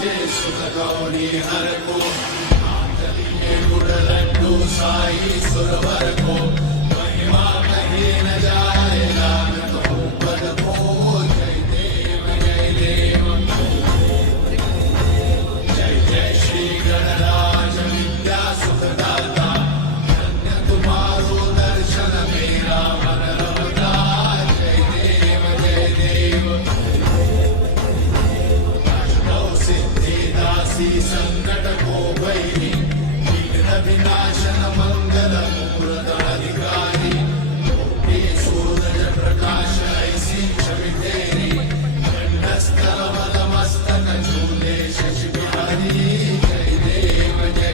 जय सुख गौरी हर को आंतरिये गुड़ लड्डू साई सुरवर को महिमा कहे न जाए लागत हो पद को जय देव जय देव जय जय श्री गणराज विद्या सुखदाता धन्य तुम्हारो दर्शन मेरा मन रमता जय देव जय देव अष्टौ सिद्धि दासी संकट